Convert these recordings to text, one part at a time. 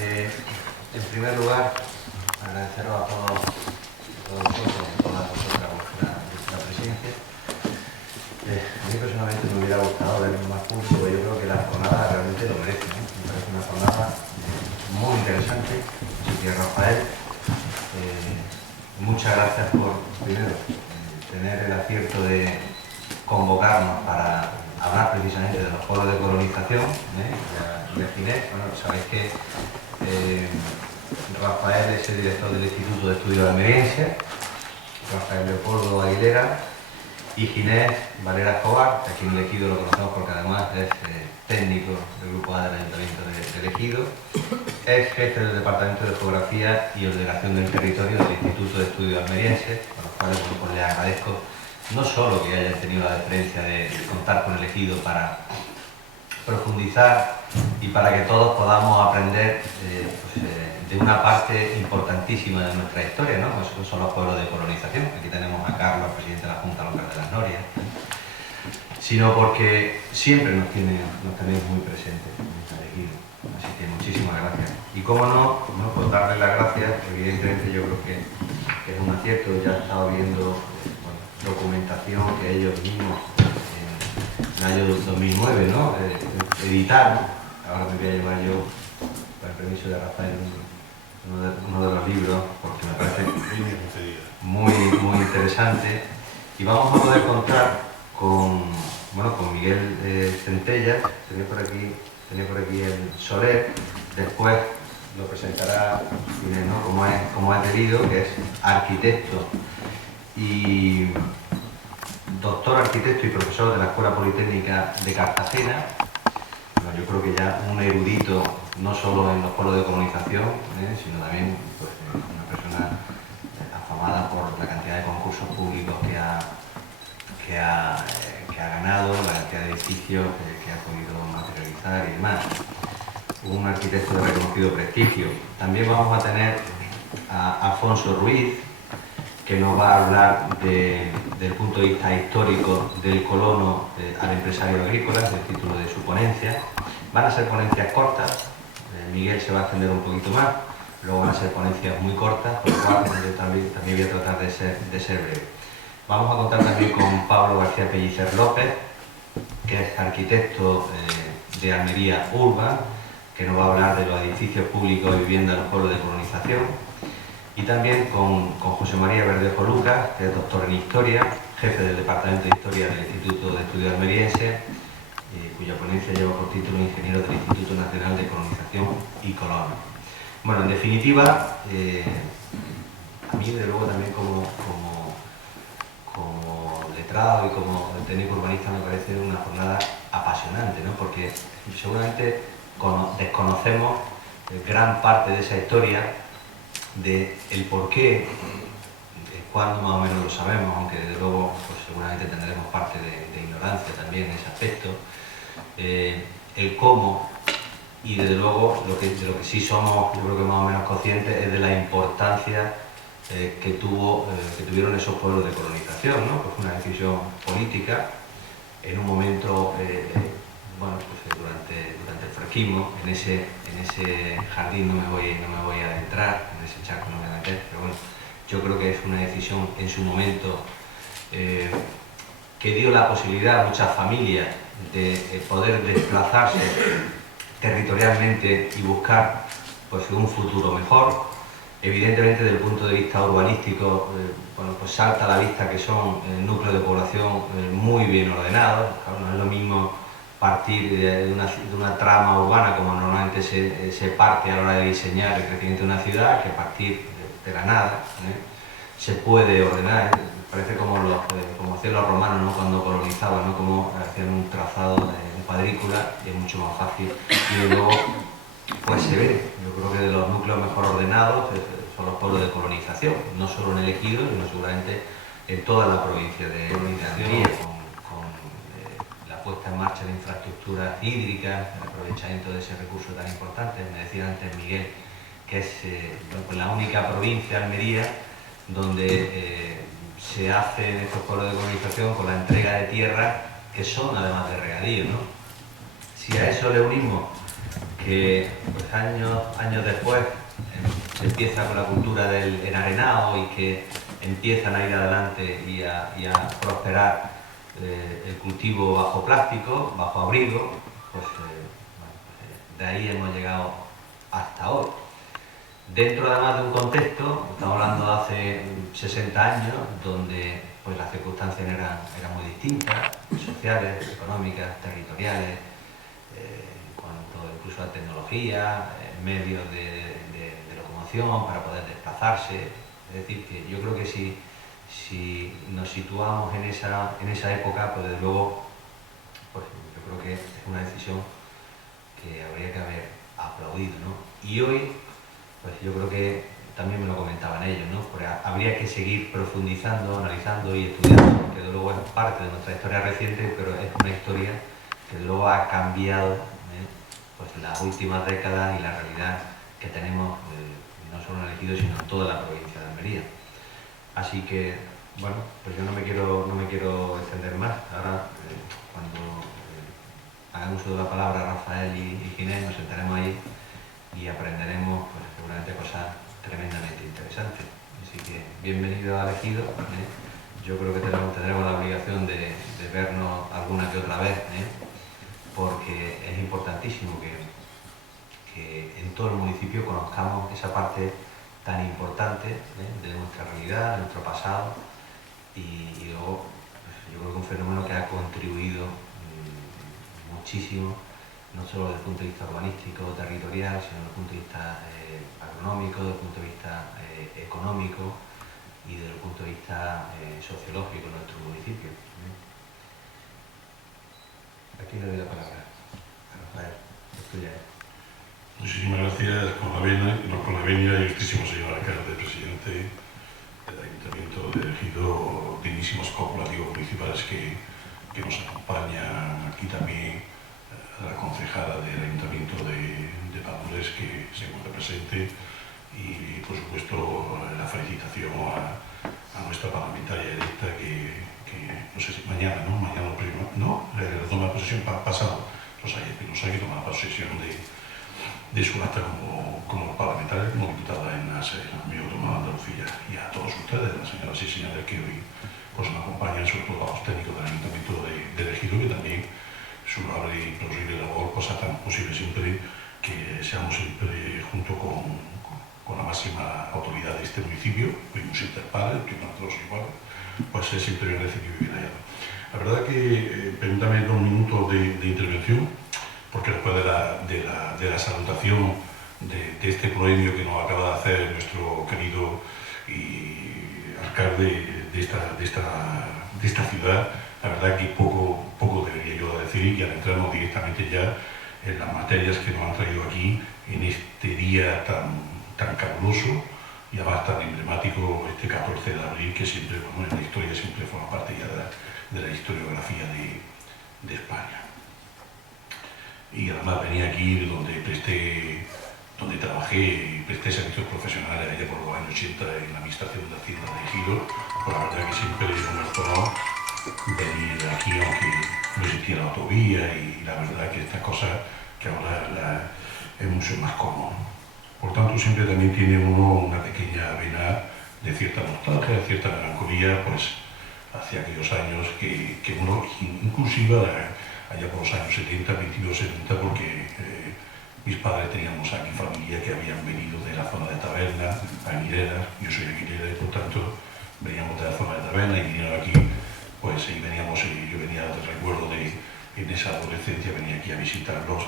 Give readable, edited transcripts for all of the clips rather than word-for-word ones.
En primer lugar, agradeceros a todos vosotros, a todas vosotras vuestra presencia. A mí personalmente me hubiera gustado ver más público, yo creo que la jornada realmente lo merece, ¿no? Me parece una jornada muy interesante. Así que, Rafael, muchas gracias por, primero, tener el acierto de convocarnos para hablar precisamente de los pueblos de colonización, y de Ginés. Bueno, sabéis que Rafael es el director del Instituto de Estudios Almerienses, Rafael Leopoldo Aguilera, y Ginés Valera Escobar, que aquí en Ejido lo conocemos porque además es técnico del Grupo A del Ayuntamiento de Ejido, es jefe del Departamento de Geografía y Ordenación del Territorio del Instituto de Estudios Almerienses, con los cuales pues, les agradezco no solo que hayan tenido la deferencia de contar con el Ejido para profundizar y para que todos podamos aprender de una parte importantísima de nuestra historia, ¿no? Pues son los pueblos de colonización. Aquí tenemos a Carlos, presidente de la Junta Local de las Norias, sino porque siempre nos tenéis muy presentes en este Ejido. Así que muchísimas gracias. Y cómo no, bueno, pues darles las gracias, evidentemente yo creo que es un acierto. Ya he estado viendo documentación que ellos mismos en el año 2009, ¿no? Editaron. Ahora me voy a llevar yo, con el permiso de Rafael, uno de los libros, porque me parece muy interesante. Y vamos a poder contar con Miguel Centella. Tenía por aquí el Soler. Después lo presentará Inés, ¿no? como es debido, que es arquitecto y doctor arquitecto y profesor de la Escuela Politécnica de Cartagena. Bueno, yo creo que ya un erudito no solo en los pueblos de colonización, sino también pues, una persona afamada por la cantidad de concursos públicos que ha ganado, la cantidad de edificios que ha podido materializar y demás. Un arquitecto de reconocido prestigio. También vamos a tener a Alfonso Ruiz, que nos va a hablar del punto de vista histórico del colono al empresario agrícola, es el título de su ponencia. Van a ser ponencias cortas, Miguel se va a extender un poquito más, luego van a ser ponencias muy cortas, por lo cual yo también voy a tratar de ser breve. Vamos a contar también con Pablo García Pellicer López, que es arquitecto de Almería Urban, que nos va a hablar de los edificios públicos y viviendas de los pueblos de colonización. Y también con José María Verdejo Lucas, que es doctor en Historia, jefe del Departamento de Historia del Instituto de Estudios Almerienses, cuya ponencia lleva por título Ingeniero del Instituto Nacional de Colonización y Colonos. Bueno, en definitiva, a mí, de luego, también como letrado y como técnico urbanista me parece una jornada apasionante, ¿no? Porque seguramente desconocemos gran parte de esa historia, de el porqué, de cuándo más o menos lo sabemos, aunque desde luego pues seguramente tendremos parte de ignorancia también en ese aspecto, el cómo, y desde luego de lo que sí somos, yo creo que más o menos conscientes, es de la importancia que tuvieron esos pueblos de colonización, ¿no? Pues fue una decisión política en un momento durante el franquismo. En ese jardín no me voy a adentrar, en ese charco no me voy a meter, pero bueno, yo creo que es una decisión en su momento que dio la posibilidad a muchas familias de poder desplazarse territorialmente y buscar pues, un futuro mejor. Evidentemente, desde el punto de vista urbanístico, pues salta a la vista que son núcleos de población muy bien ordenados. Claro, no es lo mismo partir de una trama urbana, como normalmente se parte a la hora de diseñar el crecimiento de una ciudad, que partir de la nada. Se puede ordenar, parece como hacían los romanos, ¿no? Cuando colonizaban, ¿no? Como hacían un trazado en cuadrícula, y es mucho más fácil. Y luego pues se ve, yo creo que de los núcleos mejor ordenados son los pueblos de colonización, no solo en el Ejido, sino seguramente en toda la provincia de Almería, con la puesta en marcha de infraestructuras hídricas, el aprovechamiento de ese recurso tan importante. Me decía antes Miguel que es pues la única provincia, Almería, donde se hace en estos pueblos de colonización con la entrega de tierras que son además de regadío, ¿no? Si a eso le unimos que pues, años después se empieza con la cultura del enarenado y que empiezan a ir adelante y a prosperar el cultivo bajo plástico, bajo abrigo, pues, de ahí hemos llegado hasta hoy. Dentro además de un contexto, estamos hablando de hace 60 años, donde pues, las circunstancias eran muy distintas, sociales, económicas, territoriales, en cuanto incluso a tecnología, medios de locomoción para poder desplazarse. Es decir, que yo creo que si nos situamos en esa época, pues desde luego, pues, yo creo que es una decisión que habría que haber aplaudido, ¿no? Y hoy, pues yo creo que también me lo comentaban ellos, ¿no? Porque habría que seguir profundizando, analizando y estudiando, porque desde luego es parte de nuestra historia reciente, pero es una historia que luego ha cambiado pues las últimas décadas y la realidad que tenemos, no solo en el Ejido, sino en toda la provincia de Almería. Así que, bueno, pues yo no me quiero extender más. Ahora, cuando hagan uso de la palabra Rafael y Ginés, nos sentaremos ahí y aprenderemos pues, seguramente cosas tremendamente interesantes. Así que bienvenido al Ejido. Yo creo que tendremos la obligación de vernos alguna que otra vez, porque es importantísimo que en todo el municipio conozcamos esa parte tan importante de nuestra realidad, de nuestro pasado y luego pues, yo creo que un fenómeno que ha contribuido muchísimo, no solo desde el punto de vista urbanístico, territorial, sino desde el punto de vista agronómico, desde el punto de vista económico y desde el punto de vista sociológico en nuestro municipio. Aquí le doy la palabra a Rafael, es tuya. Muchísimas gracias, con la venia, ilustrísimo señor alcalde, presidente del Ayuntamiento de Ejido, dignísimos corporativos municipales que nos acompañan aquí también, la concejala del Ayuntamiento de Padures que se encuentra presente y, por supuesto, la felicitación a nuestra parlamentaria electa que no sé si mañana, ¿no? Mañana toma posesión pasado, los hay que tomar posesión de su acta como parlamentaria, como diputada en la mi autónoma de Andalucía, y a todos ustedes, las señoras y señores que hoy pues, me acompañan, sobre todo a los técnicos del Ayuntamiento de Ejido, que también su loable y plausible labor pues, tan posible siempre que seamos siempre junto con la máxima autoridad de este municipio, fuimos siempre padres, primero todos iguales, pues es siempre bien recibido y bien hallado. La verdad que, permítame 2 minutos de intervención, porque después de la salutación de este premio que nos acaba de hacer nuestro querido alcalde de esta ciudad, la verdad que poco debería yo decir y adentrarnos directamente ya en las materias que nos han traído aquí en este día tan caluroso y además tan emblemático, este 14 de abril, que siempre, bueno, en la historia siempre forma parte ya de la historiografía de España. Y además venía aquí donde trabajé y presté servicios profesionales allá por los años 80 en la administración de la Hacienda de Ejido. Pues la verdad que siempre es un honor venir aquí, aunque no existiera la autovía, y la verdad que estas cosas que ahora es mucho más cómodo. Por tanto, siempre también tiene uno una pequeña vena de cierta nostalgia, de cierta melancolía, pues hacia aquellos años que uno, inclusive allá por los años 70, 22, 70, porque mis padres teníamos aquí familia que habían venido de la zona de Taberna, Aguilera, yo soy de Aguilera y por tanto veníamos de la zona de Taberna y vinieron aquí, pues y veníamos, yo venía del recuerdo de en esa adolescencia venía aquí a visitarlos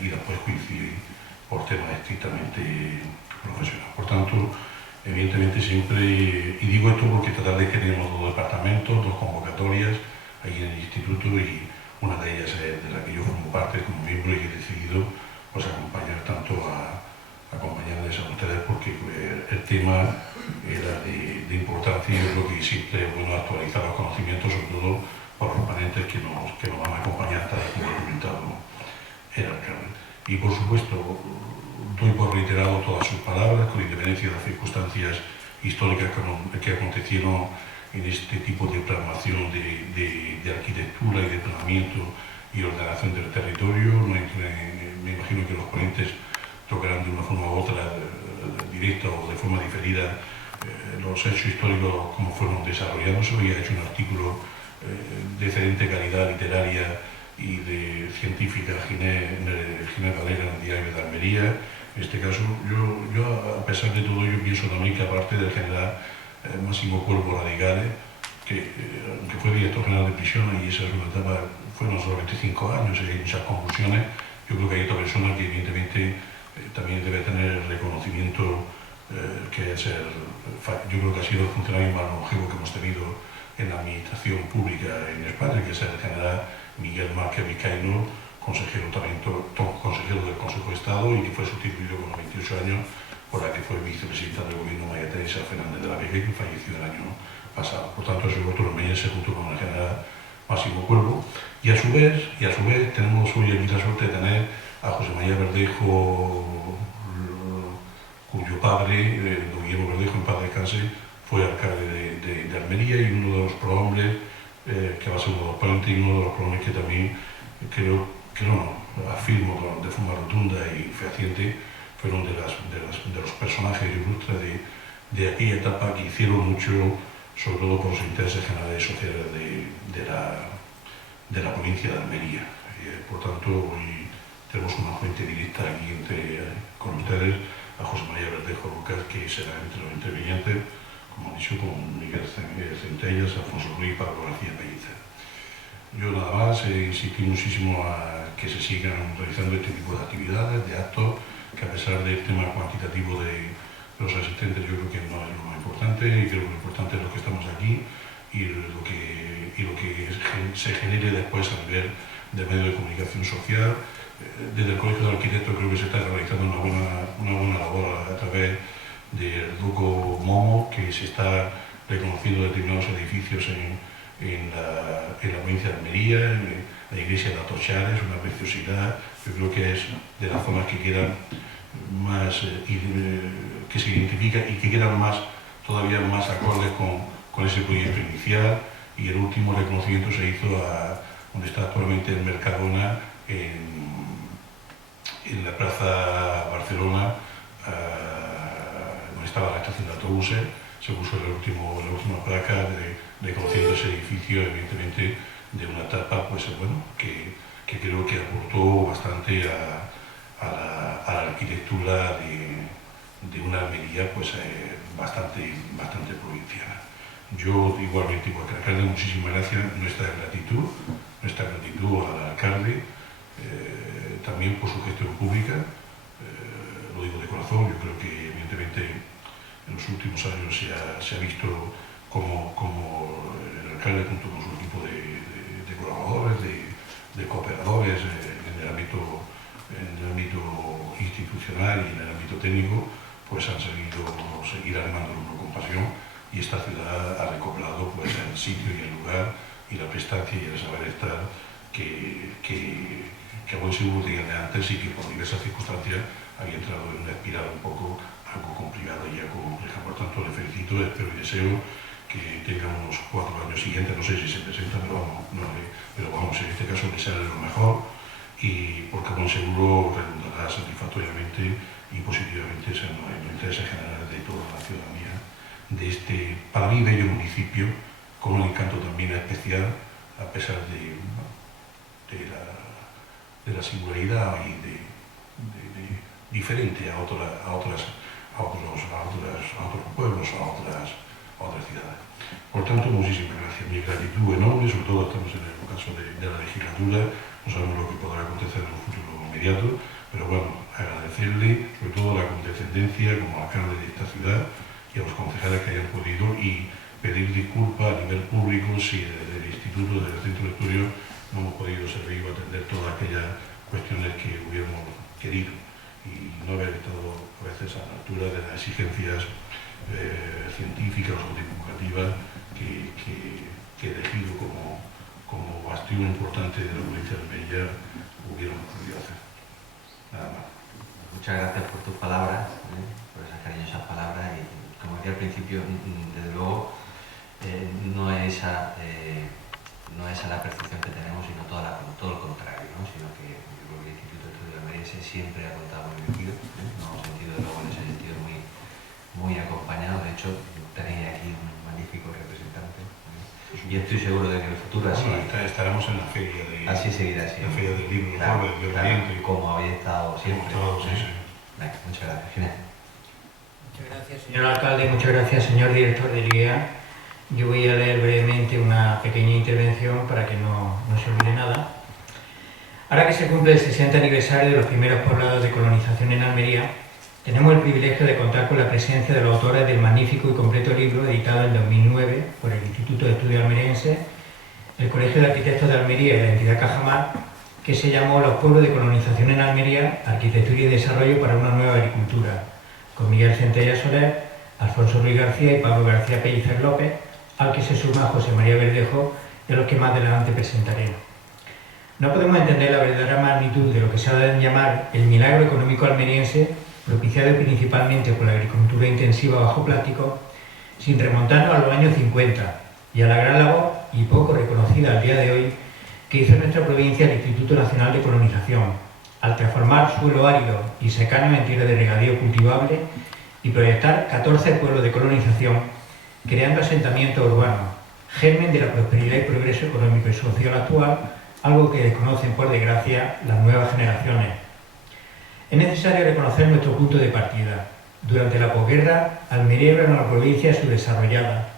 y después coincidí por temas estrictamente profesionales. Por tanto, evidentemente siempre, y digo esto porque tratar de que tenemos 2 departamentos, 2 convocatorias ahí en el instituto y una de ellas es de la que yo formo parte como miembro y he decidido pues, acompañarles a ustedes porque el tema era de importancia y yo creo que siempre es bueno actualizar los conocimientos, sobre todo por los ponentes que nos van a acompañar tal como ha comentado el alcalde. Y por supuesto, doy por reiterado todas sus palabras con independencia de las circunstancias históricas que acontecieron en este tipo de plasmación de arquitectura y de planeamiento y ordenación del territorio. Me imagino que los ponentes tocarán de una forma u otra, directa o de forma diferida, los hechos históricos como fueron desarrollados. Hoy ha hecho un artículo de excelente calidad literaria y de científica Ginés Valera en el Diario de Almería. En este caso, yo a pesar de todo, yo pienso también que aparte del general Máximo Cuervo Radicales, que fue director general de prisiones, y esa es una etapa, fueron solamente 5 años, y hay muchas conclusiones. Yo creo que hay otra persona que evidentemente también debe tener el reconocimiento que es yo creo que ha sido el funcionario más longevo que hemos tenido en la administración pública en España, que es el general Miguel Márquez Vizcaíno, consejero del Consejo de Estado, y que fue sustituido con 28 años por la que fue vicepresidenta del gobierno, María Teresa Fernández de la Vega, que falleció el año pasado. Por tanto, ese otro almeriense junto con el general Máximo Cuervo. Y a su vez tenemos hoy aquí la suerte de tener a José María Verdejo, cuyo padre, don Guillermo Verdejo, en paz descanse, fue alcalde de Almería, y uno de los prohombres, que va a ser uno de los ponentes, y uno de los prohombres que también afirmo de forma rotunda y fehaciente, fueron de los personajes ilustres de aquella etapa, que hicieron mucho, sobre todo por los intereses generales sociales de la provincia de Almería. Por tanto, hoy tenemos una fuente directa aquí con ustedes, a José María Verdejo Lucas, que será entre los intervinientes, como he dicho, con Miguel Centellas, Alfonso Ruiz y Pablo García Pellicer. Yo nada más insistí muchísimo a que se sigan realizando este tipo de actividades, de actos, que a pesar del tema cuantitativo de los asistentes, yo creo que no es lo más importante, y creo que lo importante es lo que estamos aquí y lo que se genere después a nivel de medios de comunicación social. Desde el Colegio de Arquitectos creo que se está realizando una buena labor a través del Duco Momo, que se está reconociendo determinados edificios en la provincia de Almería, en la iglesia de Atochar, es una preciosidad. Yo creo que es de las zonas que quedan más, que se identifican y que quedan todavía más acordes con ese proyecto inicial. Y el último reconocimiento se hizo donde está actualmente el Mercadona, en la Plaza Barcelona, donde estaba la estación de autobuses. Se puso la última placa reconociendo ese edificio, evidentemente de una etapa que creo que aportó bastante a la arquitectura de una Almería bastante provinciana. Yo igualmente, igual que el alcalde, muchísimas gracias. Nuestra gratitud al alcalde, también por su gestión pública, lo digo de corazón. Yo creo que evidentemente en los últimos años se ha visto como el alcalde, junto con su equipo de colaboradores, de cooperadores, en el ámbito institucional y en el ámbito técnico, pues han seguido animándolo con pasión, y esta ciudad ha recobrado pues el sitio y el lugar y la prestancia y el saber estar que a buen seguro tenía de antes, y que por diversas circunstancias había entrado en una espiral un poco algo complicada y algo compleja. Por tanto, le felicito, espero y deseo que tenga unos 4 años siguientes, no sé si se presenta, pero vamos, en este caso que sea de lo mejor, y porque a buen seguro redundará satisfactoriamente y positivamente en los intereses generales de toda la ciudadanía de este, para mí, bello municipio, con un encanto también especial, a pesar de la singularidad y diferente a otros pueblos, a otras ciudades. Por tanto, muchísimas gracias. Mi gratitud enorme, sobre todo estamos en el caso de la legislatura, no sabemos lo que podrá acontecer en un futuro inmediato, pero bueno, agradecerle sobre todo la condescendencia como alcalde de esta ciudad, y a los concejales que hayan podido, y pedir disculpas a nivel público si desde el Instituto, desde el Centro de Estudios, no hemos podido servir o atender todas aquellas cuestiones que hubiéramos querido, y no haber estado a veces a la altura de las exigencias científicas o divulgativas que elegido como bastión importante de la provincia de Almería hubieran podido hacer. Nada más. Muchas gracias por tus palabras, por esas cariñosas palabras, y como decía al principio, desde luego no es esa no es a la percepción que tenemos, sino todo lo contrario, ¿no? Sino que yo creo que el Instituto de Estudios Almeriense siempre ha contado muy bien, nos hemos sentido luego en ese sentido muy acompañado. De hecho, tenéis aquí un magnífico representante, y estoy seguro de que en el futuro así estaremos en la feria así seguirá así, la feria del libro, claro, del claro, Oriente, como habéis estado siempre. Venga, muchas gracias. Ginés. Muchas gracias, señor alcalde, muchas gracias, señor director del IEA. Yo voy a leer brevemente una pequeña intervención para que no se olvide nada. Ahora que se cumple el 60 aniversario de los primeros poblados de colonización en Almería, tenemos el privilegio de contar con la presencia de los autores del magnífico y completo libro editado en 2009 por el Instituto de Estudios Almeriense, el Colegio de Arquitectos de Almería y la entidad Cajamar, que se llamó Los pueblos de colonización en Almería, arquitectura y desarrollo para una nueva agricultura, con Miguel Centella Soler, Alfonso Ruiz García y Pablo García Pellicer López, al que se suma José María Verdejo, de los que más adelante presentaré. No podemos entender la verdadera magnitud de lo que se ha de llamar el milagro económico almeriense, propiciado principalmente por la agricultura intensiva bajo plástico, sin remontarnos a los años 50 y a la gran labor, y poco reconocida al día de hoy, que hizo en nuestra provincia el Instituto Nacional de Colonización, al transformar suelo árido y secano en tierra de regadío cultivable y proyectar 14 pueblos de colonización, creando asentamientos urbanos, germen de la prosperidad y progreso económico y social actual, algo que desconocen, por desgracia, las nuevas generaciones. Es necesario reconocer nuestro punto de partida. Durante la posguerra, Almería era una provincia subdesarrollada,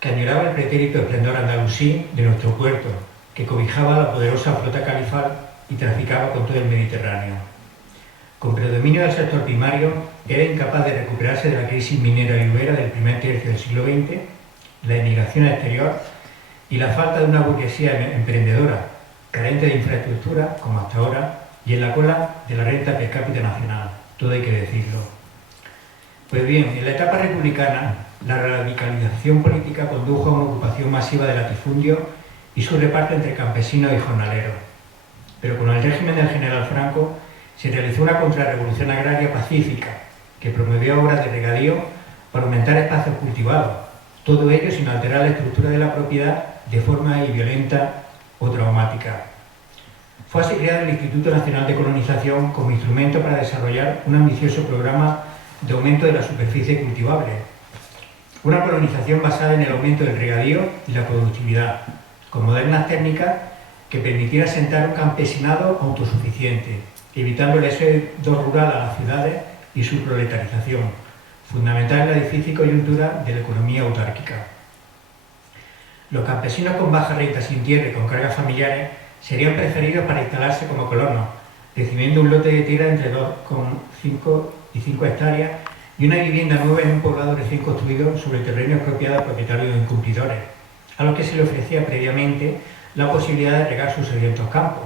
que añoraba el pretérito esplendor andalusí de nuestro puerto, que cobijaba la poderosa flota califal y traficaba con todo el Mediterráneo. Con predominio del sector primario, era incapaz de recuperarse de la crisis minera y urbera del primer tercio del siglo XX, la emigración exterior y la falta de una burguesía emprendedora, carente de infraestructura, como hasta ahora, y en la cola de la renta per cápita nacional, todo hay que decirlo. Pues bien, en la etapa republicana, la radicalización política condujo a una ocupación masiva de latifundio y su reparto entre campesinos y jornaleros. Pero con el régimen del general Franco se realizó una contrarrevolución agraria pacífica que promovió obras de regadío para aumentar espacios cultivados, todo ello sin alterar la estructura de la propiedad de forma violenta o traumática. Fue así creado el Instituto Nacional de Colonización como instrumento para desarrollar un ambicioso programa de aumento de la superficie cultivable. Una colonización basada en el aumento del regadío y la productividad, con modernas técnicas que permitiera asentar un campesinado autosuficiente, evitando el éxodo rural a las ciudades y su proletarización, fundamental en la difícil coyuntura de la economía autárquica. Los campesinos con baja renta, sin tierra y con cargas familiares serían preferidos para instalarse como colonos, recibiendo un lote de tierra entre 2,5 y 5 hectáreas y una vivienda nueva en un poblado recién construido sobre terreno expropiado a propietarios incumplidores, a los que se le ofrecía previamente la posibilidad de regar sus sedientos campos,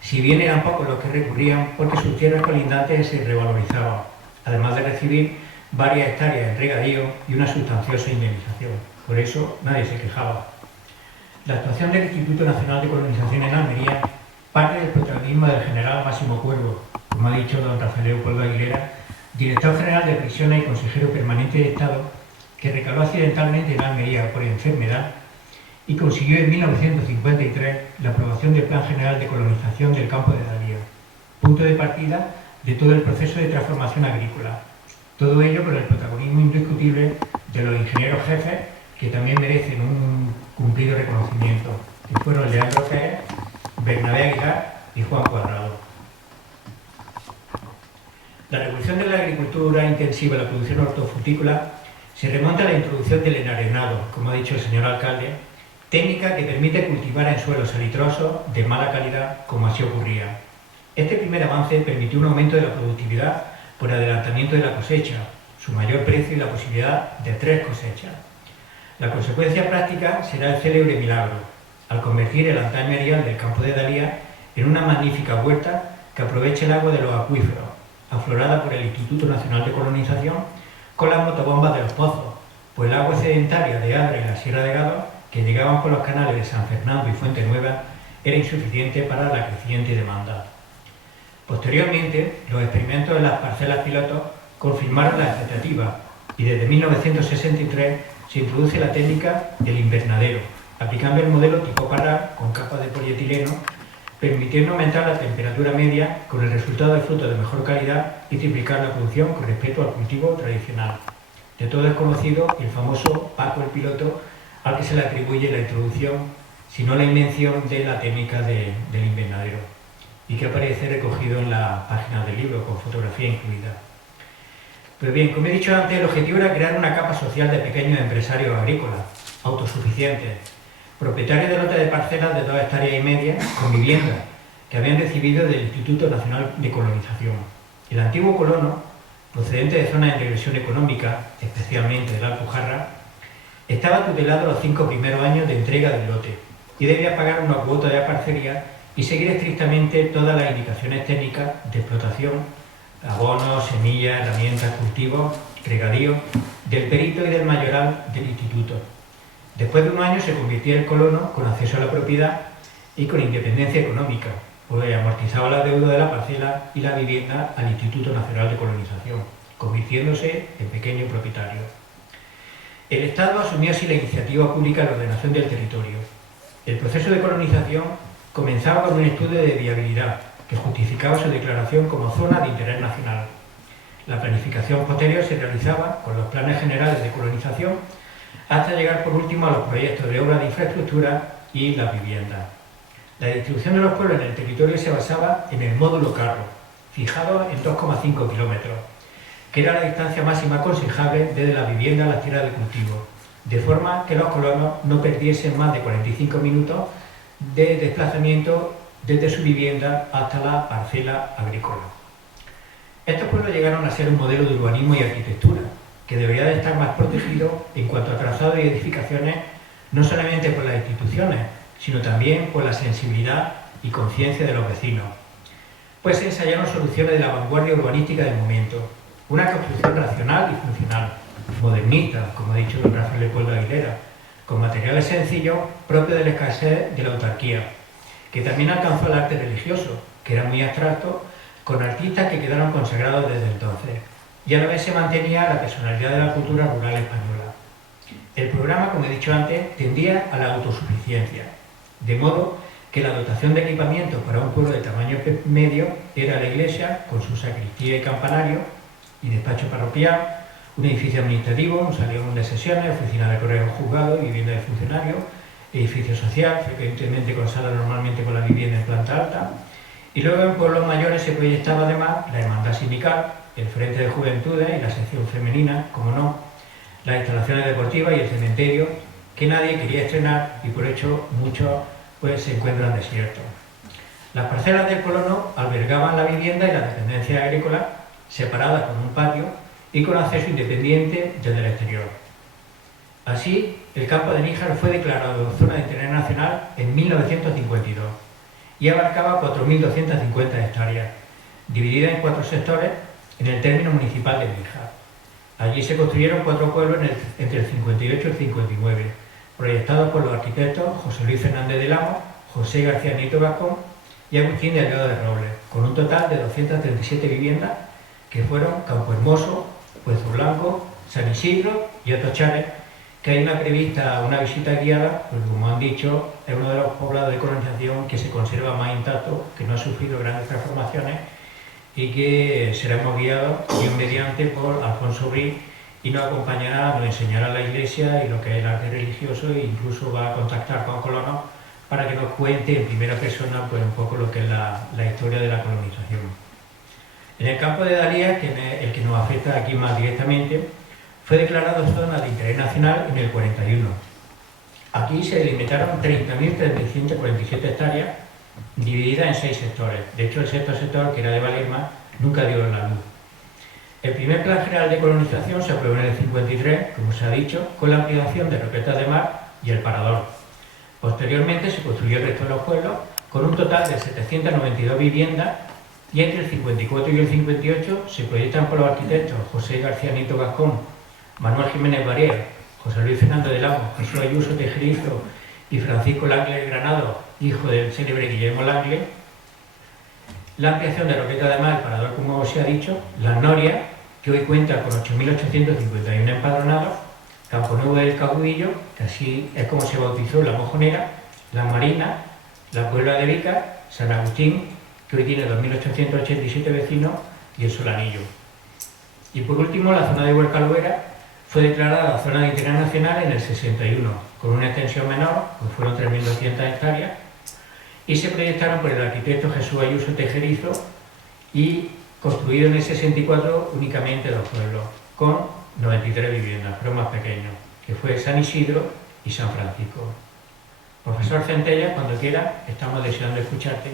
si bien eran pocos los que recurrían porque sus tierras colindantes se revalorizaban, además de recibir varias hectáreas en regadío y una sustanciosa indemnización. Por eso nadie se quejaba. La actuación del Instituto Nacional de Colonización en Almería parte del protagonismo del general Máximo Cuervo, como ha dicho don Rafael Leopoldo Aguilera, director general de prisiones y consejero permanente de Estado, que recaló accidentalmente en Almería por enfermedad y consiguió en 1953 la aprobación del Plan General de Colonización del Campo de Dalía, punto de partida de todo el proceso de transformación agrícola. Todo ello con el protagonismo indiscutible de los ingenieros jefes, que también merecen un cumplido reconocimiento, que fueron Leandro Pérez, Bernabé Aguilar y Juan Cuadrado. La revolución de la agricultura intensiva y la producción hortofrutícola se remonta a la introducción del enarenado, como ha dicho el señor alcalde, técnica que permite cultivar en suelos salitrosos de mala calidad, como así ocurría. Este primer avance permitió un aumento de la productividad por adelantamiento de la cosecha, su mayor precio y la posibilidad de 3 cosechas. La consecuencia práctica será el célebre milagro, al convertir el antaño erial del campo de Dalía en una magnífica huerta que aprovecha el agua de los acuíferos, aflorada por el Instituto Nacional de Colonización, con las motobombas de los pozos, pues el agua sedentaria de Adra y la Sierra de Gado, que llegaban por los canales de San Fernando y Fuente Nueva, era insuficiente para la creciente demanda. Posteriormente, los experimentos en las parcelas pilotos confirmaron la expectativa y desde 1963 se introduce la técnica del invernadero, aplicando el modelo tipo Parral con capas de polietileno, permitiendo aumentar la temperatura media con el resultado de frutos de mejor calidad y triplicar la producción con respecto al cultivo tradicional. De todo es conocido el famoso Paco el Piloto, al que se le atribuye la introducción, si no la invención, de la técnica del invernadero, y que aparece recogido en la página del libro con fotografía incluida. Pues bien, como he dicho antes, el objetivo era crear una capa social de pequeños empresarios agrícolas, autosuficientes, propietarios de lotes de parcelas de 2,5 hectáreas con viviendas que habían recibido del Instituto Nacional de Colonización. El antiguo colono, procedente de zonas en regresión económica, especialmente de la Alpujarra, estaba tutelado los 5 primeros años de entrega del lote y debía pagar una cuota de parcería y seguir estrictamente todas las indicaciones técnicas de explotación, abonos, semillas, herramientas, cultivos, regadío, del perito y del mayoral del instituto. Después de unos años se convirtió en colono con acceso a la propiedad y con independencia económica, pues amortizaba la deuda de la parcela y la vivienda al Instituto Nacional de Colonización, convirtiéndose en pequeño propietario. El Estado asumió así la iniciativa pública de la ordenación del territorio. El proceso de colonización comenzaba con un estudio de viabilidad que justificaba su declaración como zona de interés nacional. La planificación posterior se realizaba con los planes generales de colonización hasta llegar por último a los proyectos de obras de infraestructura y las viviendas. La distribución de los pueblos en el territorio se basaba en el módulo carro, fijado en 2,5 kilómetros, que era la distancia máxima aconsejable desde la vivienda a las tierras de cultivo, de forma que los colonos no perdiesen más de 45 minutos de desplazamiento desde su vivienda hasta la parcela agrícola. Estos pueblos llegaron a ser un modelo de urbanismo y arquitectura, que debería de estar más protegido en cuanto a trazado y edificaciones, no solamente por las instituciones, sino también por la sensibilidad y conciencia de los vecinos. Pues se ensayaron soluciones de la vanguardia urbanística del momento, una construcción racional y funcional, modernista, como ha dicho don Rafael Leopoldo Aguilera, con materiales sencillos propios de la escasez de la autarquía, que también alcanzó el arte religioso, que era muy abstracto, con artistas que quedaron consagrados desde entonces, y a la vez se mantenía la personalidad de la cultura rural española. El programa, como he dicho antes, tendía a la autosuficiencia, de modo que la dotación de equipamiento para un pueblo de tamaño medio era la iglesia, con su sacristía y campanario, y despacho parroquial, un edificio administrativo, un salón de sesiones, oficina de correo juzgado y vivienda de funcionarios, edificio social, frecuentemente con sala normalmente con la vivienda en planta alta, y luego en pueblos mayores se proyectaba además la hermandad sindical, el Frente de Juventudes y la sección femenina, como no, las instalaciones deportivas y el cementerio, que nadie quería estrenar y por hecho muchos pues, se encuentran desiertos. Las parcelas del colono albergaban la vivienda y la dependencia agrícola separadas con un patio y con acceso independiente desde el exterior. Así, el campo de Níjar fue declarado zona de interés nacional en 1952 y abarcaba 4.250 hectáreas, divididas en 4 sectores en el término municipal de Níjar. Allí se construyeron 4 pueblos entre el 58 y el 59, proyectados por los arquitectos José Luis Fernández de Lamos, José García Nieto Gascón y Agustín Delgado de Robles, con un total de 237 viviendas que fueron Campo Hermoso, Puezo Blanco, San Isidro y Atochares, que hay una prevista una visita guiada, pues como han dicho, es uno de los poblados de colonización que se conserva más intacto, que no ha sufrido grandes transformaciones y que seremos guiados, Dios mediante, por Alfonso Bri y nos acompañará, nos enseñará la iglesia y lo que es el arte religioso e incluso va a contactar con colonos para que nos cuente en primera persona pues, un poco lo que es la historia de la colonización. En el campo de Dalías, que es el que nos afecta aquí más directamente, fue declarado zona de interés nacional en el 41. Aquí se delimitaron 30.347 hectáreas divididas en 6 sectores. De hecho, el sexto sector, que era de Valerma, nunca dio la luz. El primer plan general de colonización se aprobó en el 53, como se ha dicho, con la ampliación de Roquetas de Mar y el Parador. Posteriormente se construyó el resto de los pueblos con un total de 792 viviendas y entre el 54 y el 58 se proyectan por los arquitectos José García Nieto Gascón, Manuel Jiménez Barea, José Luis Fernández de Lamos, Jesús Ayuso Tejerizo y Francisco Langle Granado, hijo del célebre Guillermo Langle, la ampliación de Roqueta de Mar, el Parador, como se ha dicho, Las Norias, que hoy cuenta con 8.851 empadronados, Campo Nuevo del Caudillo, que así es como se bautizó La Mojonera, La Marina, la Puebla de Vica, San Agustín, que hoy tiene 2.887 vecinos, y el Solanillo. Y por último, la zona de Huercaluera fue declarada zona de interés nacional en el 61, con una extensión menor, pues fueron 3.200 hectáreas, y se proyectaron por el arquitecto Jesús Ayuso Tejerizo y construido en el 64 únicamente 2 pueblos, con 93 viviendas, pero más pequeños, que fue San Isidro y San Francisco. Profesor Centella, cuando quiera, estamos deseando escucharte.